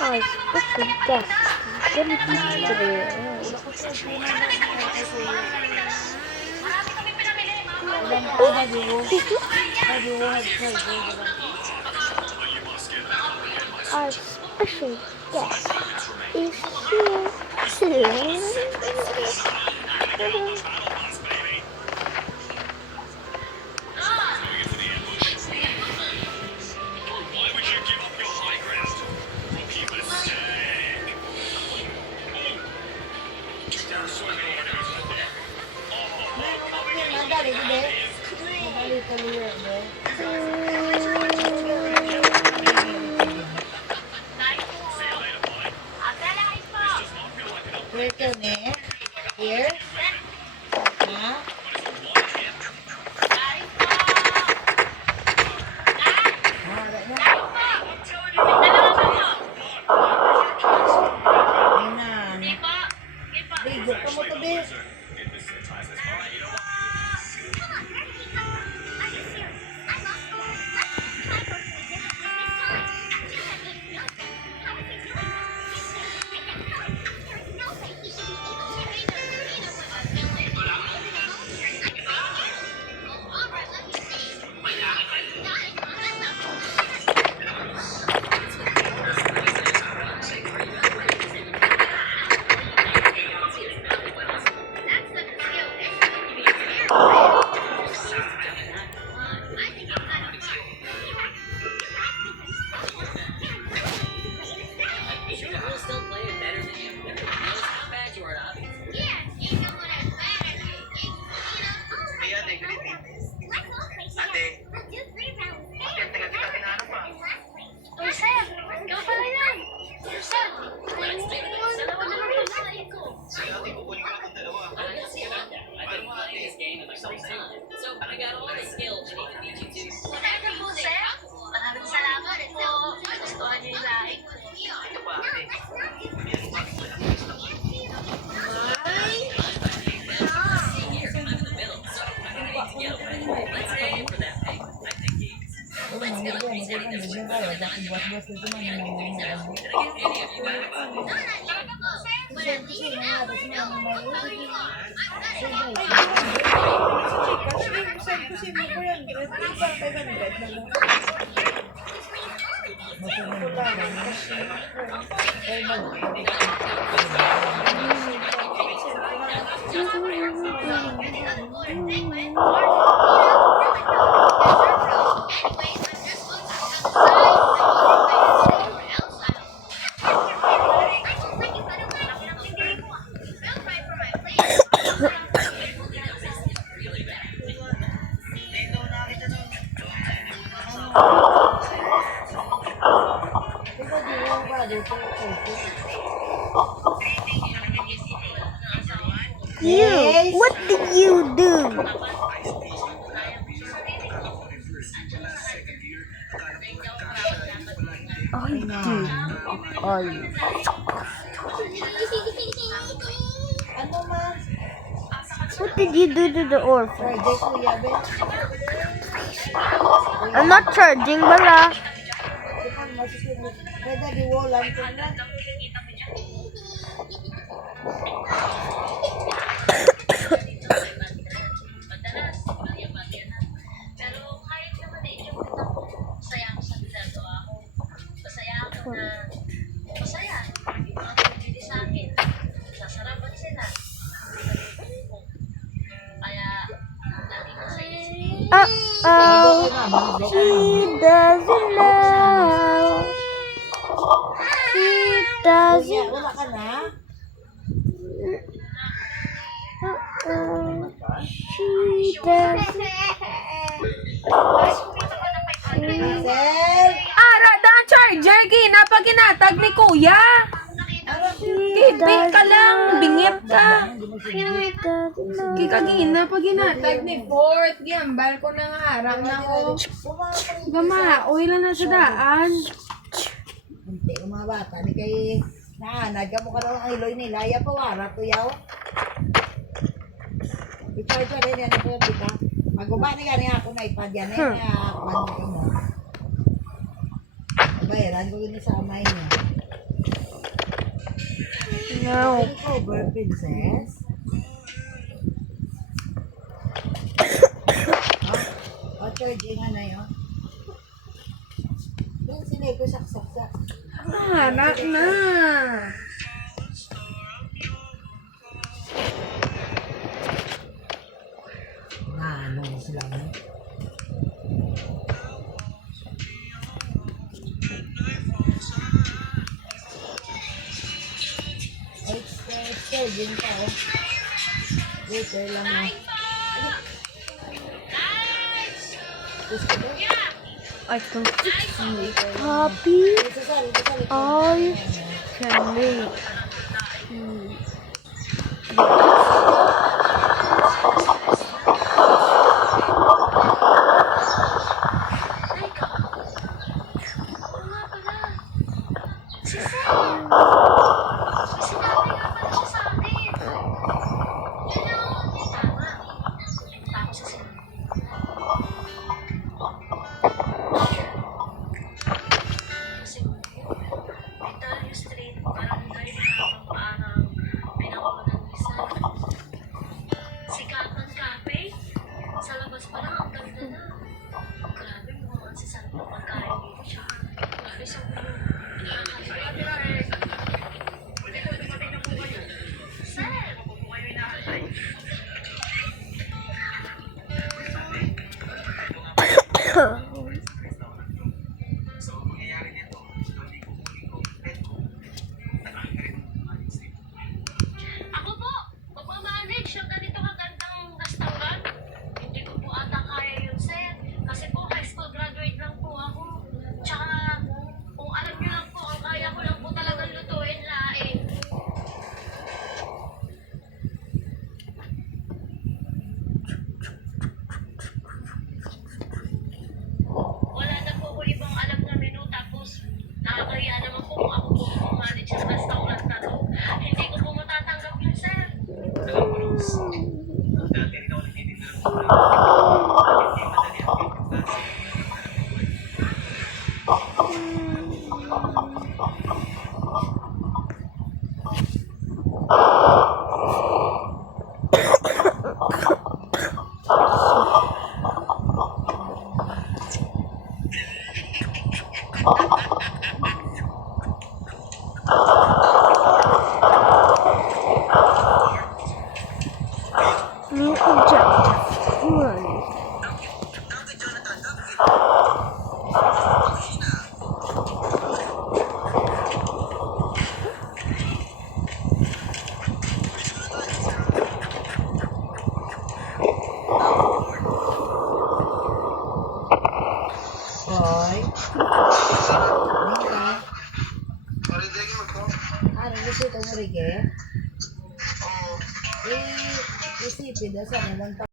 Our special guest gonna teach today. Our special guest is here. Here. Ha? Ligo ka mo to, be. What did you do? I did. What did you do to the orphan? I'm not charging, bala. Uh-oh, she doesn't know. She doesn't. Uh-oh, she doesn't. Ara, daan charger, Gina, pag ginatag ni Kuya. Kibig ka lang, bingit ka. Kikagina, pag ginatag ni Fort, giyambal ko na nga harang na ko. Gama, uwi lang na sa daan. Hindi, mga bata, ni kay naanad ka mo ka lang ang iloy nila, iya pa wara to yaw. I-charge rin yan ako yung kita. Maguba ni gani ako na ipad yan, nga ako mo. Bayaran ko yun sa amay niya. No. Cover, princess. O, charging na yun. Yan, sinay ko saksak. Harap na. Anong sila mo? Charging pa, oh. Later lang mo. I can see Poppy. I can wait. Ako po, magmamanage yung ganito kagandang restaurant. Hindi ko po ata kaya yun, sir. Kasi po, high school graduate lang po ako. Tsaka, kung alam niyo lang po, ang kaya ko lang po talagang lutuin lain. Wala na po ko ibang alam na menu, tapos nakakahiya naman po kung ako po manage sa restaurant na to. Hindi ko po matatanggap yun, sir. New objective. Run. Hoy. Ano, gusto ito mo, Rike? Eh, isipin na sana lang